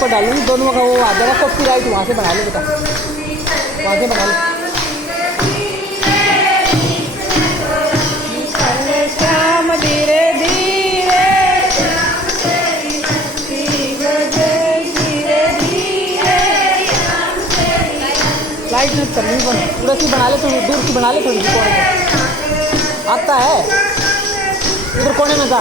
ऊपर डालूंगी, दोनों का वो आ जाएगा कॉपीराइट, वहाँ से बना लो बेटा, वहाँ से बना लो। श्याम धीरे धीरे लाइट नहीं करनी, पूरा सी बना ले, थोड़ी दूर की बना ले, थोड़ी सी कोने में आता है, उधर कोने में था।